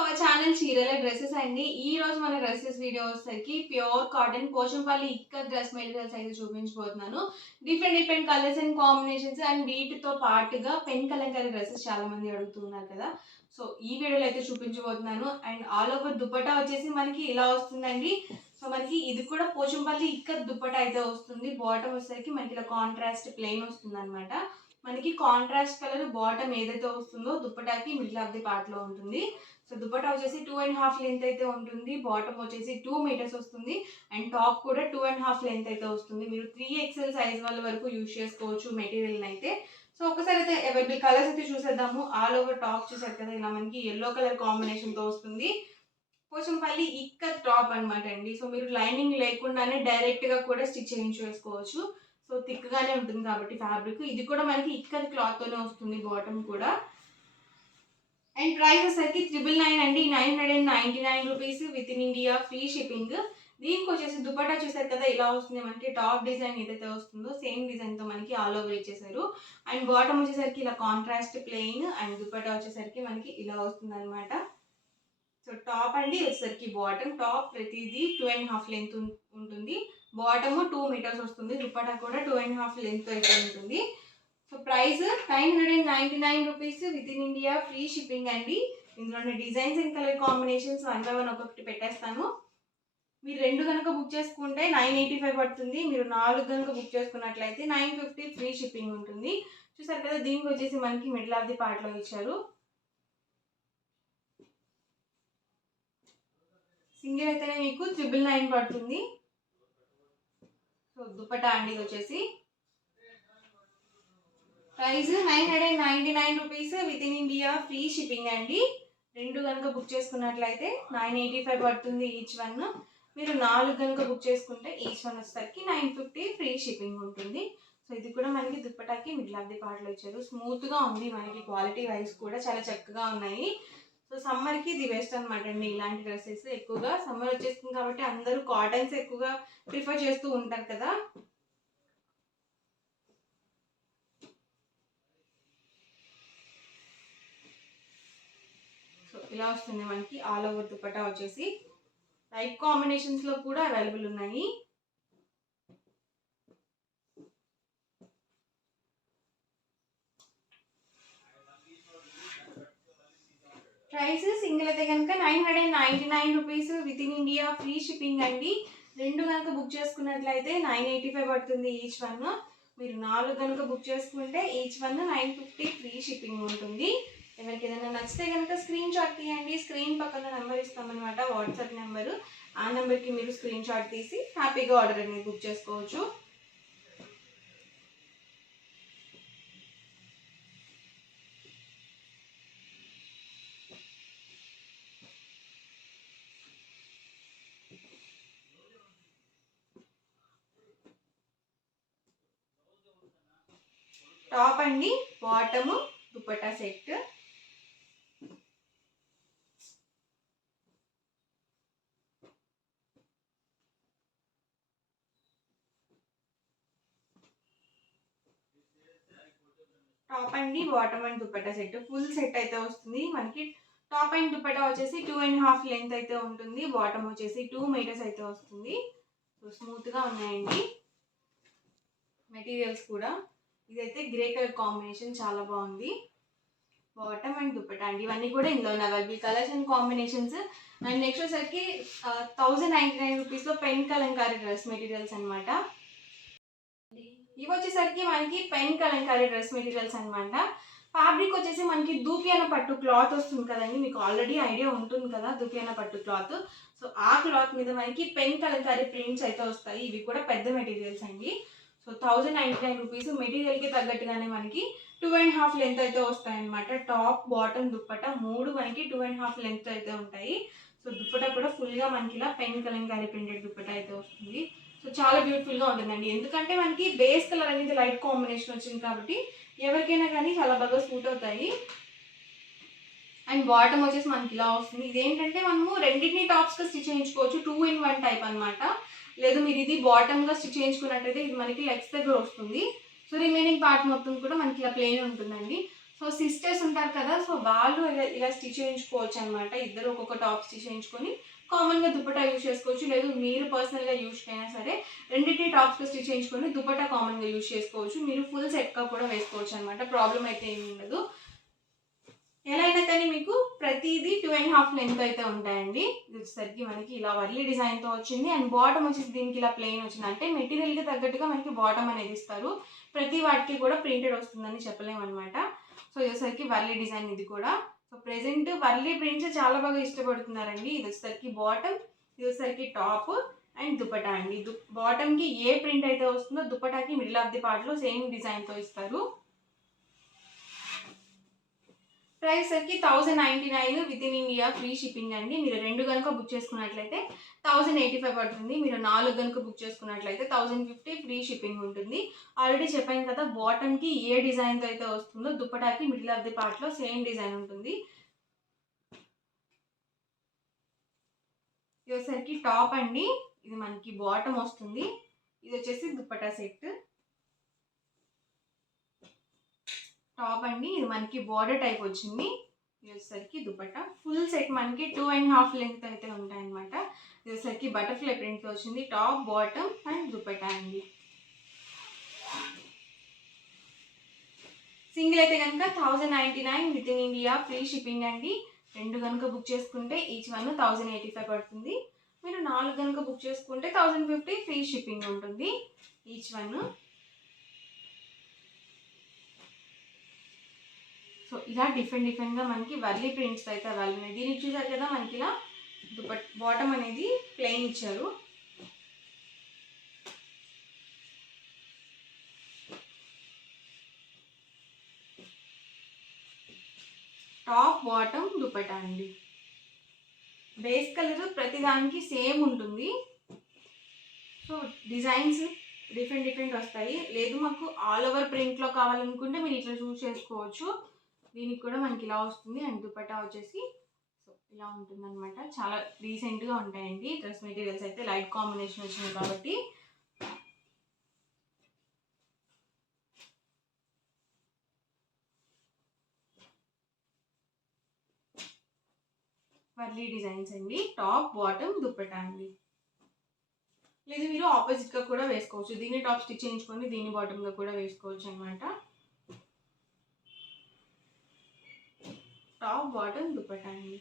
Our channel చీరల dresses అండి. ఈ రోజు మన డ్రెస్సెస్ వీడియో వచ్చేసరికి pure cotton Pochampally ikat dress materials అయితే చూపించబోతున్నాను. Different colours and combinations and వీటితో పాటుగా పెన్ కలంకారీ డ్రెస్సెస్ చాలా మంది అడుగుతున్నారు కదా. సో ఈ వీడియోలో అయితే చూపించబోతున్నాను. అండ్ ఆల్ ఓవర్ దుపట్టా వచ్చేసి మనకి ఇలా వస్తుందండి. సో మనకి ఇది కూడా పోచంపల్లి ఇక్కత్ దుపట్టా అయితే వస్తుంది. బాటమ్ వచ్చేసరికి మనకి ఇలా కాంట్రాస్ట్ ప్లెయిన్ వస్తుంది అనమాట. మనకి కాంట్రాస్ట్ కలర్ బాటమ్ ఏదైతే వస్తుందో దుపట్టాకి మిడిల్ ఆఫ్ ది పార్ట్ లో ఉంటుంది. సో దుపట్టా వచ్చేసి 2.5 లెంత్ అయితే ఉంటుంది. బాటమ్ వచ్చేసి 2 మీటర్స్ వస్తుంది. అండ్ టాప్ కూడా 2.5 లెంత్ అయితే వస్తుంది. మీరు 3XL సైజ్ వాళ్ళ వరకు యూజ్ చేసుకోవచ్చు మెటీరియల్ అయితే. సో ఒకసారి అయితే అవైలబుల్ కలర్స్ అయితే చూసేద్దాము. ఆల్ ఓవర్ టాప్ చూసారు కదా, ఇలా మనకి ఎల్లో కలర్ కాంబినేషన్ తో వస్తుంది. పోచంపల్లి ఇక్కత్ టాప్ అనమాట అండి. సో మీరు లైనింగ్ లేకుండానే డైరెక్ట్ గా కూడా స్టిచ్ చేయించుకోవచ్చు. సో థిక్ గానే ఉంటుంది కాబట్టి ఫ్యాబ్రిక్. ఇది కూడా మనకి ఇక్కత్ క్లాత్ తోనే వస్తుంది బాటమ్ కూడా. అండ్ ప్రైస్ వచ్చేసరికి 999 అండి, 999 rupees with in India free shipping. దీనికి వచ్చేసి దుపట్టా చూసారు కదా ఇలా వస్తుంది. మనకి టాప్ డిజైన్ ఏదైతే వస్తుందో సేమ్ డిజైన్ తో మనకి ఆల్ ఓవర్ ఇచ్చేసారు. అండ్ బాటమ్ వచ్చేసరికి ఇలా కాంట్రాస్ట్ ప్లెయిన్ అండ్ దుపట్టా వచ్చేసరికి మనకి ఇలా వస్తుంది అనమాట. సో టాప్ అండి వచ్చేసరికి బాటమ్ టాప్ ప్రతిదీ 2.5 లెంత్ ఉంటుంది. బాటమ్ 2 మీటర్స్ వస్తుంది. దుపట్టా కూడా 2.5 లెంత్ అయితే ఉంటుంది. So price 999 rupees with in India free shipping అండి. ఇందులోనే designs and colour combinations 1 by 1 ఒక్కొక్కటి పెట్టేస్తాను. మీరు 2 కనుక బుక్ చేసుకుంటే 985 పడుతుంది. మీరు 4 కనుక బుక్ చేసుకున్నట్లయితే 950 ఫ్రీ షిప్పింగ్ ఉంటుంది. చూసారు కదా, దీనికి వచ్చేసి మనకి మిడిల్ ఆఫ్ ది పార్ట్ లో ఇచ్చారు. సింగిల్ అయితేనే మీకు 999 పడుతుంది. సో దుపట్టా అండి వచ్చేసి price 999 rupees with in India free shipping అండి. 2 కనుక బుక్ చేసుకున్నట్లయితే 985 పడుతుంది ఈచ్ వన్. మీరు 4 కనుక బుక్ చేసుకుంటే ఈచ్ వన్ వచ్చేసరికి 950 ఫ్రీ షిప్పింగ్ ఉంటుంది. సో ఇది కూడా మనకి దుప్పటాకి మిడిల్ ఆఫ్ ది పార్ట్ లో ఇచ్చారు. స్మూత్ గా ఉంది, మనకి క్వాలిటీ వైజ్ కూడా చాలా చక్కగా ఉన్నాయి. సో సమ్మర్ కి ఇది బెస్ట్ అనమాట అండి. ఇలాంటి డ్రెస్సెస్ ఎక్కువగా సమ్మర్ వచ్చేస్తుంది కాబట్టి అందరూ కాటన్స్ ఎక్కువగా ప్రిఫర్ చేస్తూ ఉంటారు కదా. సో ఇలా వస్తుంది మనకి ఆల్ ఓవర్ దుపట్టా వచ్చేసి. లైట్ కాంబినేషన్స్ లో కూడా అవైలబుల్ ఉన్నాయి. ప్రైస్ సింగిల్ అయితే కనుక 999 rupees with in India free shipping అండి. 2 కనుక బుక్ చేసుకున్నట్లయితే 985 పడుతుంది ఈచ్ వన్. మీరు 4 కనుక బుక్ చేసుకుంటే ఈచ్ వన్ 950 ఫ్రీ షిప్పింగ్ ఉంటుంది. ఎవరికి ఏదైనా నచ్చితే కనుక స్క్రీన్ షాట్ తీయండి. స్క్రీన్ పక్కన నెంబర్ ఇస్తామన్నమాట, వాట్సాప్ నెంబరు. ఆ నెంబర్కి మీరు స్క్రీన్ షాట్ తీసి హ్యాపీగా ఆర్డర్ అనేది బుక్ చేసుకోవచ్చు. టాప్ అండి, బాటము, దుపట్టా సెట్. టాప్ అండి, bottom and dupatta set full set అయితే వస్తుంది మనకి. టాప్ అండ్ దుపట్టా వచ్చేసి 2.5 లెంత్ అయితే ఉంటుంది. బాటమ్ వచ్చేసి 2 మీటర్స్ అయితే వస్తుంది. సో స్మూత్ గా ఉన్నాయండి మెటీరియల్స్ కూడా. ఇదైతే గ్రే కలర్ కాంబినేషన్ చాలా బాగుంది. బాటమ్ అండ్ దుపట్టా అండి, ఇవన్నీ కూడా ఇందులో available colours and combinations. And next వచ్చేసరికి 1099 రూపీస్లో పెన్ కలంకారీ డ్రెస్ మెటీరియల్స్ అనమాట. ఇవి వచ్చేసరికి మనకి పెన్ కలంకారీ డ్రెస్ మెటీరియల్స్ అనమాట. ఫ్యాబ్రిక్ వచ్చేసి మనకి దూపియాన పట్టు క్లాత్ వస్తుంది కదండి, మీకు ఆల్రెడీ ఐడియా ఉంటుంది కదా దూపియాన పట్టు క్లాత్. సో ఆ క్లాత్ మీద మనకి పెన్ కలంకారీ ప్రింట్స్ అయితే వస్తాయి. ఇవి కూడా పెద్ద మెటీరియల్స్ అండి. So 1099 rupees. మెటీరియల్కి తగ్గట్టుగానే మనకి 2.5 లెంత్ అయితే వస్తాయి అనమాట. టాప్ బాటమ్ దుప్పట 3 మనకి 2.5 లెంత్ అయితే ఉంటాయి. సో దుప్పట కూడా ఫుల్గా మనకి ఇలా పెన్ కలంకారీ ప్రింటెడ్ దుప్పట అయితే వస్తుంది. సో చాలా బ్యూటిఫుల్గా ఉంటుందండి, ఎందుకంటే మనకి బేస్ కలర్ అనేది లైట్ కాంబినేషన్ వచ్చింది కాబట్టి ఎవరికైనా కానీ చాలా బాగా సూట్ అవుతాయి. అండ్ బాటమ్ వచ్చేసి మనకి ఇలా వస్తుంది. ఇదేంటంటే మనము రెండింటిని టాప్స్గా స్టిచ్ చేయించుకోవచ్చు, 2 in 1 టైప్ అనమాట. లేదు మీరు ఇది బాటమ్గా స్టిచ్ చేయించుకున్నట్టయితే ఇది మనకి లెగ్స్ దగ్గర వస్తుంది. సో రిమైనింగ్ పార్ట్ మొత్తం కూడా మనకి ఇలా ప్లెయిన్ ఉంటుందండి. సో సో సిస్టర్స్ ఉంటారు కదా, సో వాళ్ళు ఇలా స్టిచ్ చేయించుకోవచ్చు అనమాట. ఇద్దరు ఒక్కొక్క టాప్ స్టిచ్ చేయించుకొని కామన్గా దుపట్టా యూజ్ చేసుకోవచ్చు. లేదు మీరు పర్సనల్గా యూజ్ అయినా సరే రెండింటి టాప్స్గా స్టిచ్ చేయించుకొని దుపట్టా కామన్గా యూజ్ చేసుకోవచ్చు. మీరు ఫుల్ సెట్గా కూడా వేసుకోవచ్చు అనమాట. ప్రాబ్లం అయితే ఏమి ఉండదు. ఎలా అయినా కానీ మీకు ప్రతిదీ 2.5 లెంత్ అయితే ఉంటాయండి. ఇది వచ్చేసరికి మనకి ఇలా వర్లీ డిజైన్తో వచ్చింది. అండ్ బాటమ్ వచ్చేసి దీనికి ఇలా ప్లెయిన్ వచ్చింది. అంటే మెటీరియల్కి తగ్గట్టుగా మనకి బాటమ్ అనేది ఇస్తారు. ప్రతి వాటికి కూడా ప్రింటెడ్ వస్తుందని చెప్పలేమన్నమాట. సో ఇది వచ్చేసరికి వర్లీ డిజైన్ ఇది కూడా. సో ప్రెజెంట్ వర్లీ ప్రింట్స్ చాలా బాగా ఇష్టపడుతున్నారండి. ఇది వచ్చేసరికి బాటమ్, ఇది వచ్చేసరికి టాప్ అండ్ దుపట్టా అండి. బాటమ్కి ఏ ప్రింట్ అయితే వస్తుందో దుపట్టాకి మిడిల్ ఆఫ్ ది పార్ట్లో సేమ్ డిజైన్తో ఇస్తారు. ప్రైస్ సరికి 1099 with in India free shipping అండి. మీరు 2 కనుక బుక్ చేసుకున్నట్లయితే 1085 పడుతుంది. మీరు 4 కనుక బుక్ చేసుకున్నట్లయితే 1050 ఫ్రీ షిప్పింగ్ ఉంటుంది. ఆల్రెడీ చెప్పాను కదా, బాటమ్కి ఏ డిజైన్తో అయితే వస్తుందో దుపటాకి మిడిల్ ఆఫ్ ది పార్ట్లో సేమ్ డిజైన్ ఉంటుంది. ఇది వచ్చేసరికి టాప్ అండి. ఇది మనకి బాటమ్ వస్తుంది. ఇది వచ్చేసి దుపట్టా సెట్. టాప్ అండి, ఇది మనకి బార్డర్ టైప్ వచ్చింది. ఇది వచ్చేసరికి దుపట్టా. ఫుల్ సెట్ మనకి 2.5 లెంత్ అయితే ఉంటాయన్నమాట. ఇది వచ్చేసరికి బటర్ఫ్లై ప్రింట్ వచ్చింది. టాప్, బాటమ్ అండ్ దుపట్టా అండి. సింగిల్ అయితే కనుక 1099 with in India free shipping అండి. 2 కనుక బుక్ చేసుకుంటే ఈచ్ వన్ 1085 పడుతుంది. మీరు 4 కనుక బుక్ చేసుకుంటే 1050 ఫ్రీ షిప్పింగ్ ఉంటుంది ఈచ్ వన్. సో ఇలా డిఫరెంట్గా మనకి వర్లీ ప్రింట్స్ అయితే అవైలబుల్ ఉన్నాయి. దీనికి చూసారు కదా, మనకి ఇలా బాటమ్ అనేది ప్లెయిన్ ఇచ్చారు. టాప్, బాటమ్, దుపట్టా అండి. బేస్ కలర్ ప్రతిదానికి సేమ్ ఉంటుంది. సో డిజైన్స్ డిఫరెంట్ వస్తాయి. లేదు మాకు ఆల్ ఓవర్ ప్రింట్లో కావాలనుకుంటే మీరు ఇట్లా చూస్ చేసుకోవచ్చు. దీనికి కూడా మనకి ఇలా వస్తుంది. అండ్ దుపట్టా వచ్చేసి సో ఇలా ఉంటుంది అనమాట. చాలా రీసెంట్గా ఉంటాయండి డ్రెస్ మెటీరియల్స్ అయితే. లైట్ కాంబినేషన్ వచ్చింది కాబట్టి. వర్లీ డిజైన్స్ అండి. టాప్, బాటమ్, దుపట్టా అండి. లేదు మీరు ఆపోజిట్గా కూడా వేసుకోవచ్చు. దీన్ని టాప్ స్టిచ్ చేయించుకొని దీన్ని బాటమ్గా కూడా వేసుకోవచ్చు అనమాట. టాప్, బాటమ్, దుపట్టా అండి.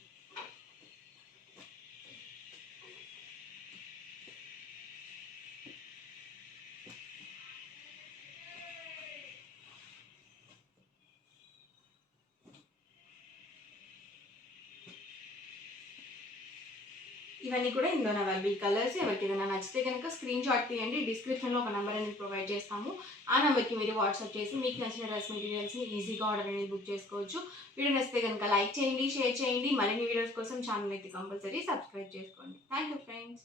ఇవన్నీ కూడా ఇందులో అవైలబుల్ కలర్స్. ఎవరికి ఏదైనా నచ్చితే కనుక స్క్రీన్ షాట్ తీయండి. డిస్క్రిప్షన్లో ఒక నెంబర్ అనేది ప్రొవైడ్ చేస్తాము. ఆ నెంబర్కి మీరు వాట్సాప్ చేసి మీకు నచ్చిన డ్రెస్ మెటీరియల్స్ని ఈజీగా ఆర్డర్ అనేది బుక్ చేసుకోవచ్చు. వీడియో నచ్చితే కనుక లైక్ చేయండి, షేర్ చేయండి. మరిన్ని వీడియోస్ కోసం ఛానల్ అయితే కంపల్సరీ సబ్స్క్రైబ్ చేసుకోండి. Thank you friends.